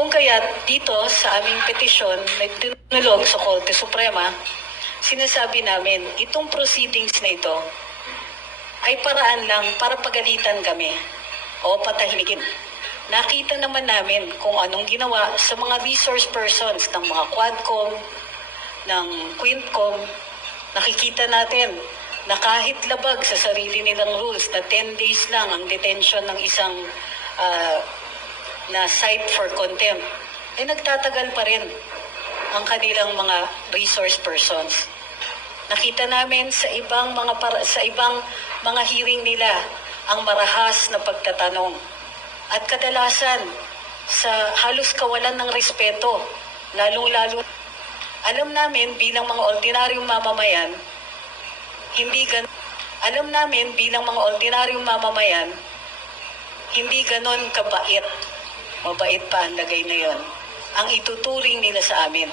Kung kaya dito sa aming petisyon na tinulog sa Korte Suprema, sinasabi namin itong proceedings na ito ay paraan lang para pagalitan kami o patahimikin. Nakita naman namin kung anong ginawa sa mga resource persons ng mga Quadcom, ng Quintcom. Nakikita natin na kahit labag sa sarili nilang rules na 10 days lang ang detention ng isang na cite for contempt, ay nagtatagal pa rin ang kanilang mga resource persons. Nakita namin sa ibang mga hearing nila ang marahas na pagtatanong at kadalasan sa halos kawalan ng respeto, lalong-lalo alam namin bilang mga ordinaryong mamamayan, hindi ganon kabait. Mabait pa ang lagay na yon ang ituturing nila sa amin.